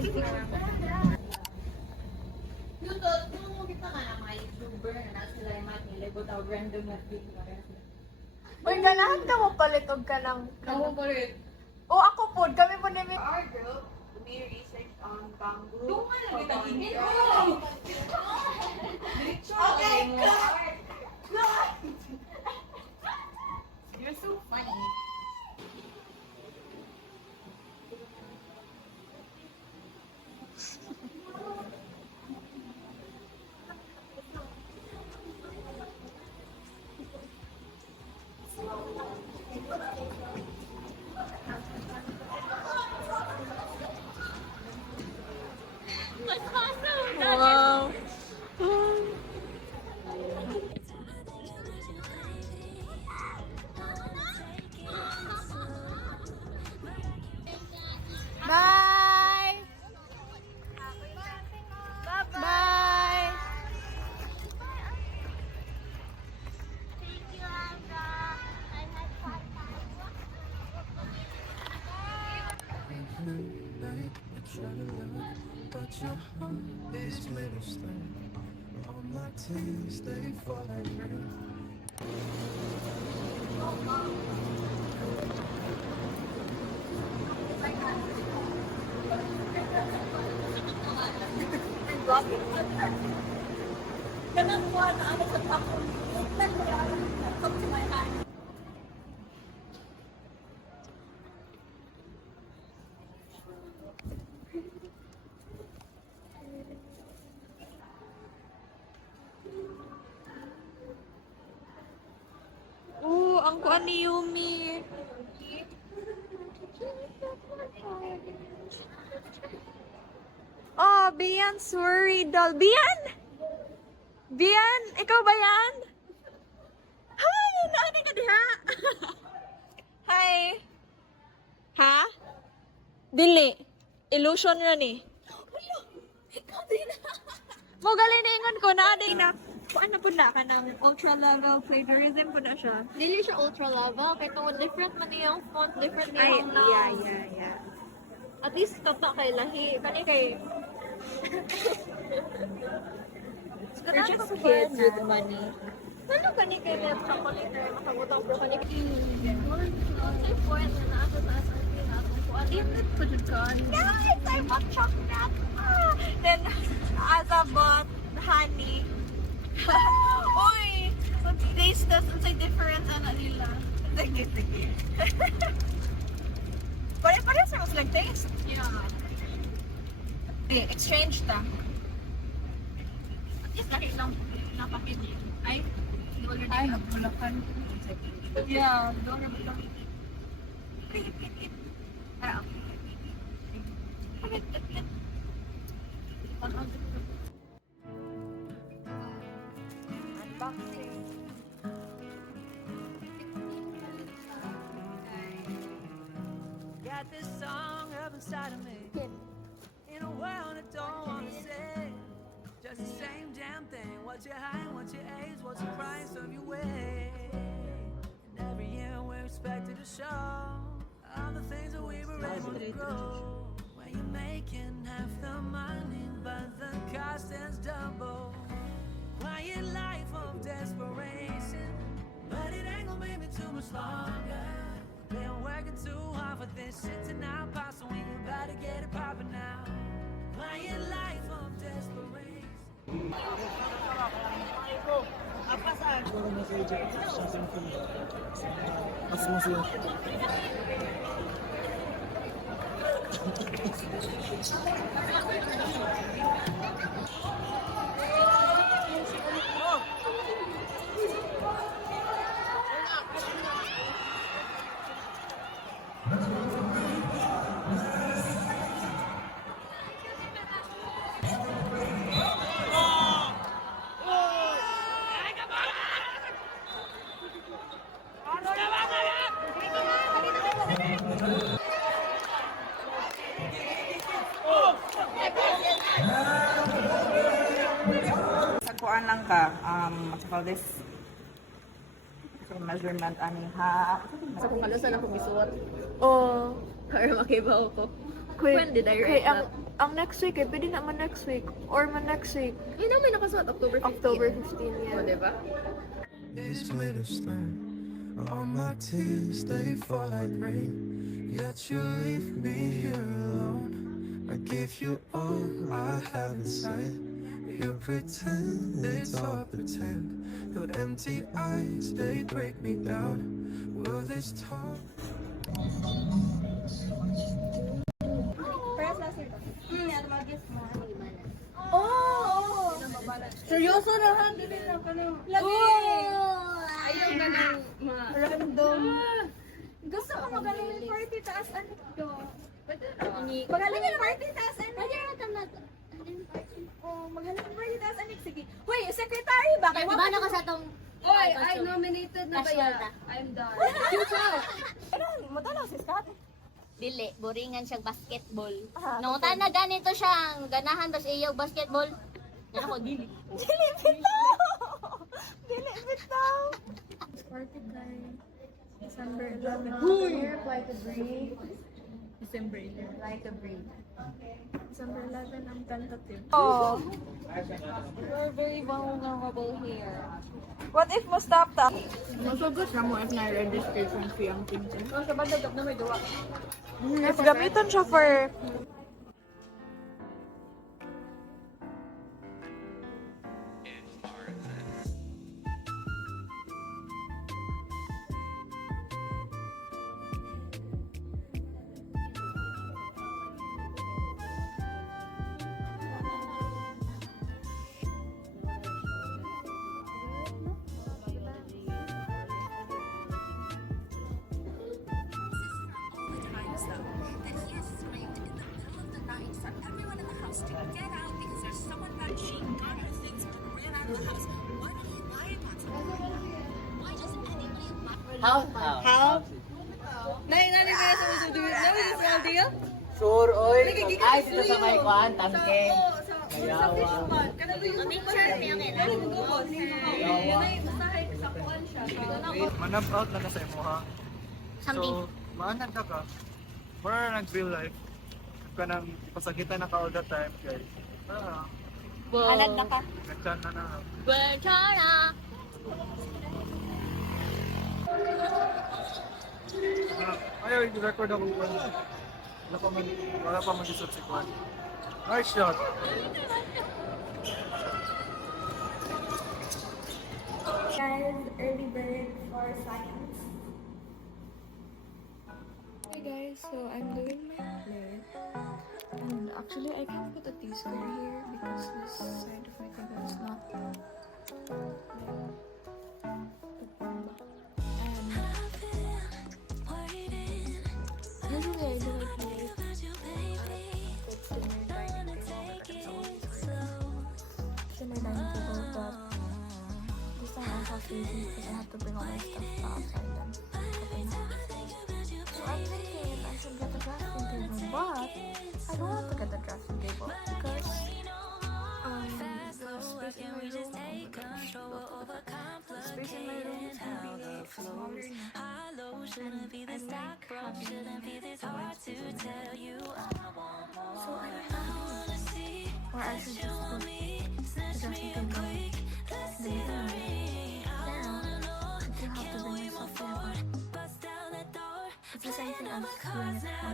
Yung kita nga ng mga YouTuber na sila yung mga nilibot ang random na video. Uy, ganahan ka mo palitog ka ng... Ako pa rin. O ako po, kami po ni Our group, may research on bamboo. Tungan lang kita init. Okay, God! You're so funny. Wow. Bye. Bye. Night, I try to look, but your heart is made of stone. All my tears, they fall like rain. Ganun po na ako sa tapo. Come to my hand. Ang kuan ni Yumi. Oh, Bian, sorry, doll. Bian! Bian, ikaw ba yan? Hi, naano ka diha? Hi. Ha? Dili. Illusion na ni. Ikaw din. Mo galingon ko na aday na. Ano po na ka ng ultra level plagiarism po na siya. Dili siya ultra level, kaya kung different man yung font, different na Ay, yung yeah. At least tata kay lahi. Kani kay... We're just kids with money. Ano kani kay left chocolate na makabutang pro kani kay... Ay, point na nasa taas ang pinaka. Init po dyan ka. Guys, I want chocolate. Then, as a bot, honey. Uy! Taste test, unsay difference ana nila. Sige. Pare-pare sa mas taste. Yeah. Okay, exchange ta. At least lahi lang napakit niya. Ay, Ay, bulakan. Yeah, doon na bulakan. Ah, Unboxing. Got this song up inside of me. In a world I don't wanna say. Just the same damn thing. What's your height? What's your age? What's the price of your way? And every year we're expected to show all the things that we were able to grow. When you're making half the money, but the cost is double. Quiet life of desperation, but it ain't gonna make me too much longer. Been working too hard for this shit to not pop, so we gotta get it poppin' now. Quiet life of desperation. Kuan lang ka, what you call this? So, measurement ani ha. sa kung kalusan ako misuot. Oh. Para makibaw ko. When did I write ang next week, pwede naman next week. Or man next week. Yun ang may nakasuot, October 15. October 15, O, yeah. diba? It's made of stone. All my tears, they fall like rain. Yet you leave me here alone. I give you all I have inside. You pretend it's all pretend. Your empty eyes, they break me down. Will this talk? Oh! Seryoso na ha? Dili na ka na. Lagi! Ayaw na ng mga... Random. Gusto ko magaling ng party taas ano to. Magaling ng party taas ano. Oh, magaling ng party taas ano. Sige. Hoy, secretary ba? Kaya Diba na ka sa tong Oy, I nominated na ba Casual yan? na. I'm done. Ano? Matalaw si Scott. dili, boringan siyang basketball. Ah, Nung na ganito siyang ganahan bas iyo basketball. Yan ako dili. Dili bitaw! Dili bitaw! Party time. December 11. Like a breeze. December 11. Like a breeze. December 11 ang tentative. Oh. We're very vulnerable here. What if mo stop ta? Masugod na mo if na-registration fee ang pinsan. Oh, sa bandagap na may duwa. If gamiton siya for How? Nani kaya sa uso do it? Nani sa small deal? Sure, oy. Ay, sila sa may kuhan, tamke. Sa fish pond. Kana ba yung Picture niya nila. Yan ay masahay sa kuan siya. Manap out na sa imo ha. Something. So, maanan ka ka. Para nag-real life. Ka nang ipasagitan na ka all the time kay. halad na ka. Nagchan na na. Bertana. Ayaw, i-record ako kung wala pa mag-isot si Kwan. Nice shot. Guys, early bird for science. Hey guys, so I'm doing my plate. And actually I can't put a teaspoon here because this side of my table is not usually I do my plate. It's in my dining table. It's in my dining table, but this time I have lazy because I have to bring all my stuff outside and so I'm thinking I should get a drafting table, but I don't want to get a drafting table because the space in my room, the space in my room is gonna be smaller now. And I like having so I don't know, or I should just put the dressing table in the living room. Now, I still have to bring myself there, but it's the same thing as doing it on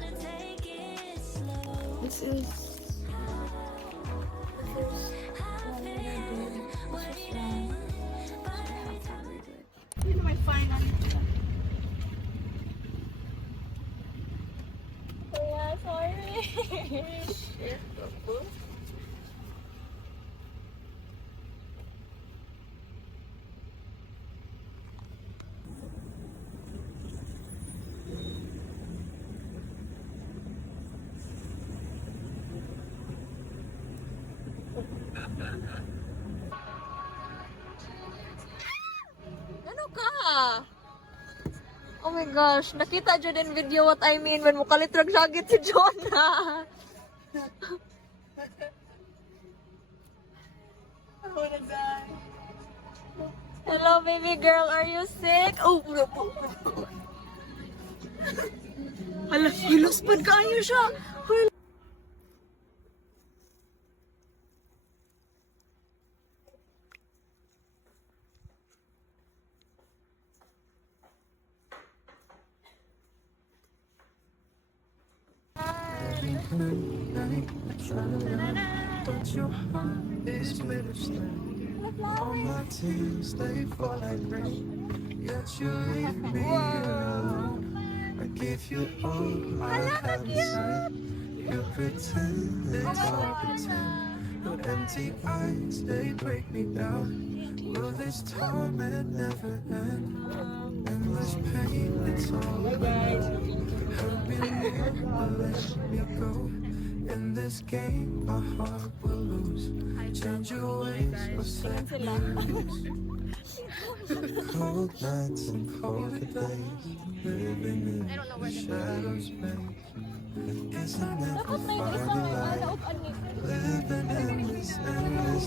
the table. So this is the first one that I did. This was wrong. So I have to redo it. This is my final. Yeah, sorry. Ano ka? Oh my gosh, nakita dyan in video what I mean when mukalitrag sagit si Jonah. Hello, baby girl. Are you sick? Oh, hala, hiluspad kayo siya. But your heart is glistening. All my tears, they fall like rain. Yet you leave me alone. I give you all I have inside. You pretend it's all pretend. Your empty eyes, they break me down. Will this torment never end? Endless pain, it's all around. Hurt me near, but let me go. In this game, my heart will lose. Change your ways or set me loose. Cold nights and cold days, living in the shadows make. Isn't it finally life? Living in this endless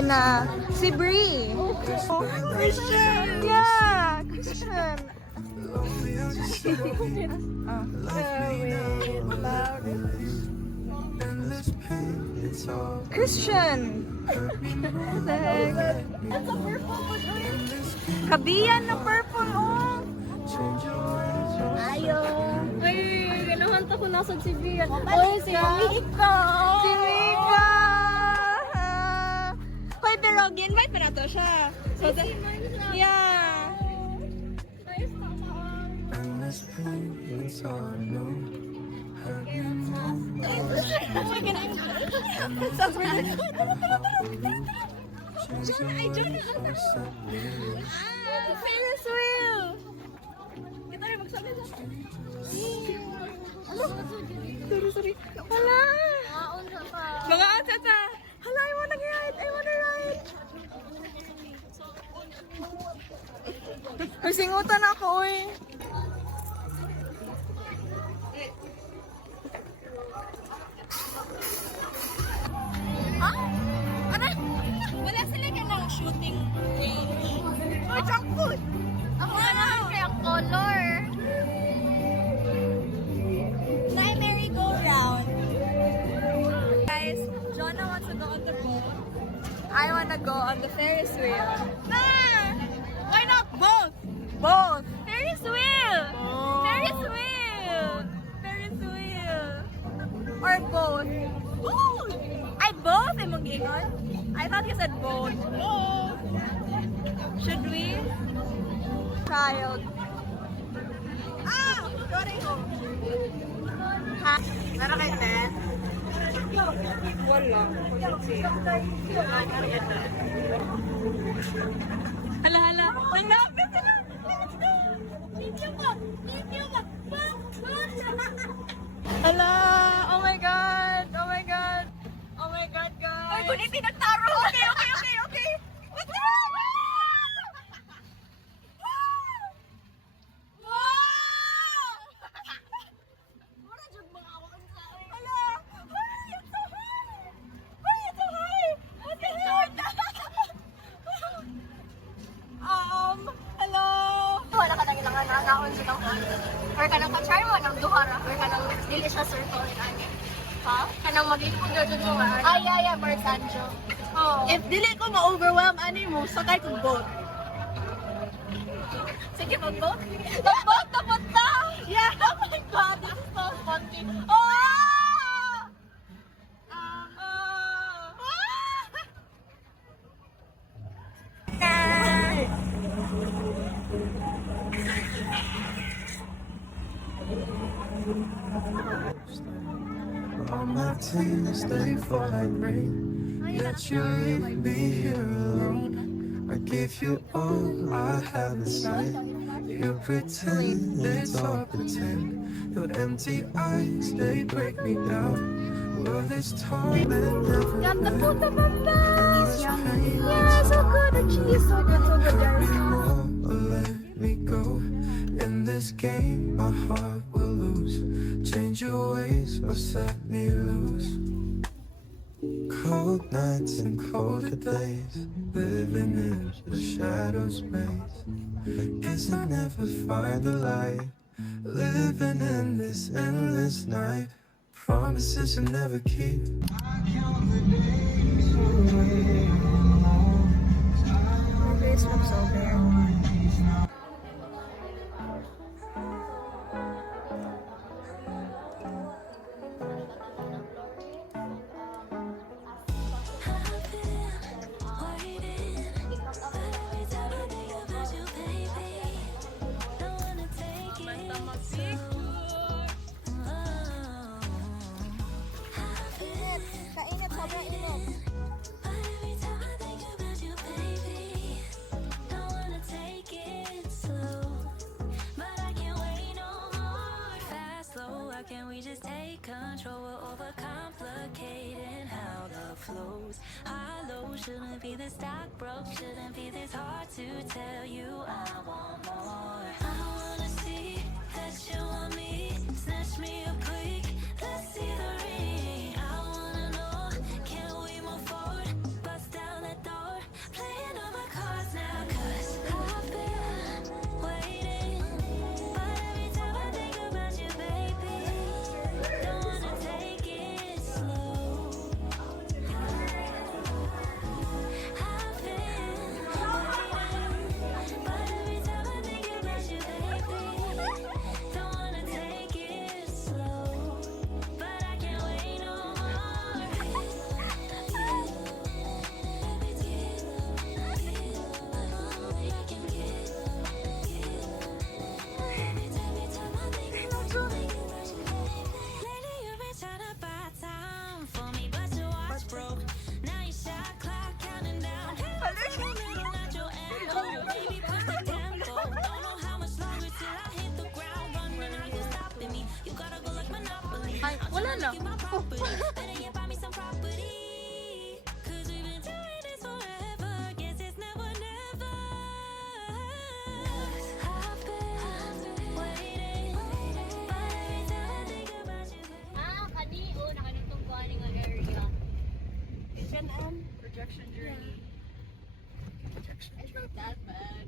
night. Si Bree. Christian! Yeah, Christian. Lonely as a city. Endless pain, it's all Christian. What the heck? Kabiyan na purple, oh. change your ways. Ayo. Uy, ganahan to ko nasad si Bia. Uy, si Mika. Si Mika! Hoy, pero gi-invite pa na to siya. So, yeah. Endless pain, it's all I know. Hurt me more. Ferris wheel! Kita rin magsabi sa. Sorry. Hala! Maon sa ka. Mga atata! Hala, I wanna ride! Masingutan ako, uy. Ano? Wala sila ka ng shooting range. Uy, jackpot! Ako nga kaya color. My merry-go-round. Guys, Jonah wants to go on the boat. I wanna go on the Ferris wheel. Ah! Why not both? Both. Ferris wheel! Ferris wheel! Ferris wheel! Or both. Both! Ay, both? Ay, mag-ingon? I thought you said both. Both. Should we? Child. Ah! Sorry ko. Ha? Meron kayo, Ted? Wala. Hala. Ang lapit sila. Let's go. Video mo. Hala. Oh my God, guys. Ay, kunin pinagtaro. Okay. What's that? Hello! Wala ka nang ilangan na naon sa tao. Or ka nang ka-try mo ng duhara. Or ka nang dili siya circle in ani. Ha? Ka nang mag-ikot dito mo nga. Ay, Bert Sancho. Oh. If dili ko ma-overwhelm, ani mo, sakay kong boat. Sige, mag-boat. Mag-boat na punta! Yeah! Oh my God, this is so funky. Oh! All my tears, they fall like rain. Yet you leave me here alone. I give you all I have inside. You pretend it's all pretend. Your empty eyes, they break me down. Will this torment never end? Endless pain, it's all hurt me more or let me go. In this game, my heart will lose. Change your ways or set me loose. Cold cold nights and colder days, living in the shadow space. Guess I never find the light, living in this endless night. Promises you never keep. This looks so bare. Kaingat sobra imo. Can we just take control? We're overcomplicating how love flows. High low shouldn't be this dark, broke shouldn't be this hard to tell you I want more. I wanna see that you want me, snatch me up quick, let's see the ring. I wanna know, can we move forward, bust down that door, playing all my cards now, 'cause I've been waiting, but every time I think about you, baby, don't wanna take it slow. I've been waiting, but every time I think about you, baby, don't wanna take it slow. But I can't wait no more. Lately you've been trying to buy time for me, but your watch broke. Now your shot clock counting down. Middle, not your anthem. Baby, push the tempo. Don't know how much longer till I hit the ground running. Are you stopping me? You gotta go like Monopoly. Ay, wala na. My property. Better yet, buy me some property. 'Cause we've been doing this forever. Guess it's never, never. I've been waiting, but every time I think about you, Kani, nakanitong ko aning area. Projection journey. It's not that bad.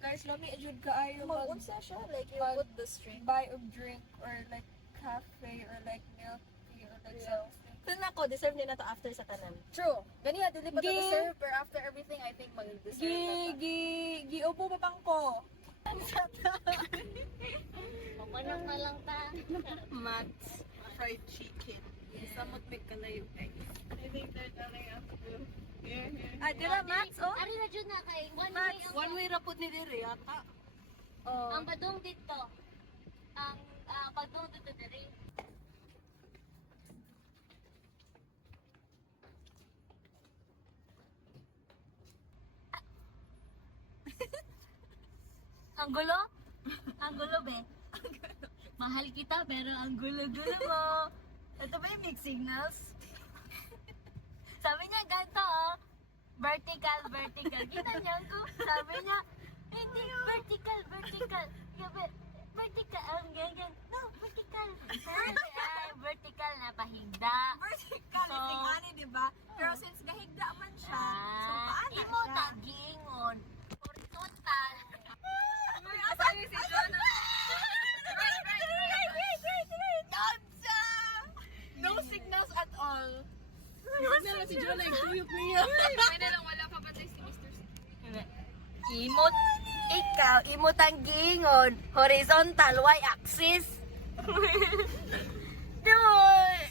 Guys, lami ajud kaayo Mag-unsa siya? Like, you Mag- put the string. buy of drink or like cafe or like milk tea or like something. Kung ako, deserve niya na to after sa tanan. True. Ganiya, dili pa to Gi- deserve, pero after everything, I think mag-deserve na to. Giupo pa bang ko? Papanang na lang ta. Matt's fried chicken. Samot may kalayo guys. I think they're telling us to. Ah, dila Matt's oh. Ari na dyan na kay one way Matt's, ang one way rapod ni Diri yata. ang badong dito. Ang badong dito diri. Ang gulo? Ang gulo, be. Mahal kita, pero ang gulo-gulo mo. Ito ba yung mixed signals? Sabi niya, ganito, oh. Vertical, vertical. Kita niya ko. Sabi niya, hindi, vertical, vertical. Sabi, vertical, ang ganyan. No, vertical. Vertical na pahigda. Vertical, So, yung ani, di ba? Pero since gahigda man siya, so paano imo siya? tagingon. Horizontal. Asan yung si Jonah? Nonsa! No signals at all. Si John, like, tuyok niya. Pwede lang, wala pa patay si Mr. Imot, ikaw, imot ang gingon. Horizontal, y-axis.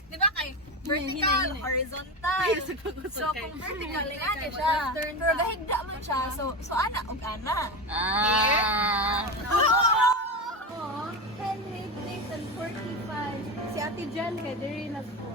Di ba kay vertical, horizontal. So kung vertical, ingani siya. Pero gahigda man siya, so ana ug ana. Oh, 10 minutes and 45. Si Ate Jan, kay Diri na po.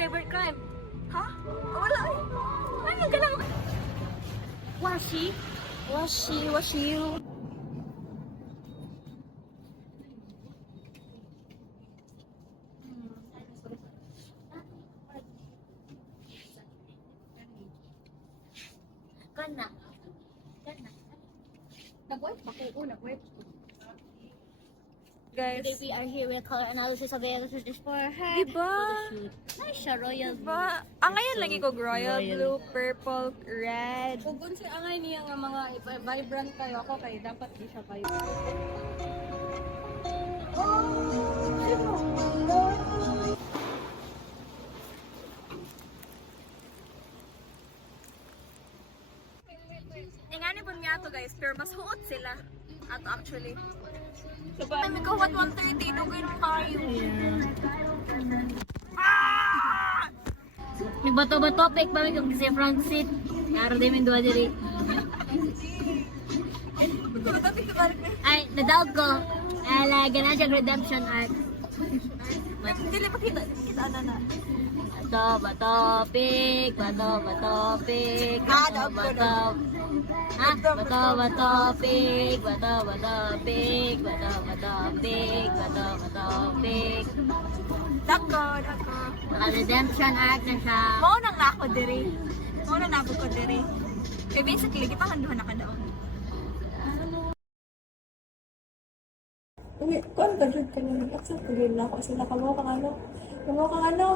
favorite crime? Ha? Wala eh. Ano ka lang? Washi? Washi you. Kana. Nag-wipe ba ko? Nag-wipe. Guys. We are here with color analysis of the this for her. Diba? Nice siya, royal blue. Diba? Ang ngayon lagi ko royal blue, purple, red. Kung unsa angay niya nga mga vibrant kayo ako kay dapat di siya vibrant. Ingani po niya to guys, pero mas huot sila. Ato actually. Kami ko what 130, dugay nung kayo. Nagbato-bato, fake pa kung si front seat. Naro din yung dua diri. Ay, nadaog ko. Ala, ganun siya redemption arc. Dili pa kita na na. Bato, pig, bato, pig, Daog ko bato. Ha? Bato, pig, bato, pig, bato, pig, bato, pig. Dako. Naka-redemption arc na siya. Mao nang nako diri. Mao nang nako ko diri. Kaya basically, kita lang doon nakadaon. Kuan ka jud kanina accept ko din ako sila kamo kang ano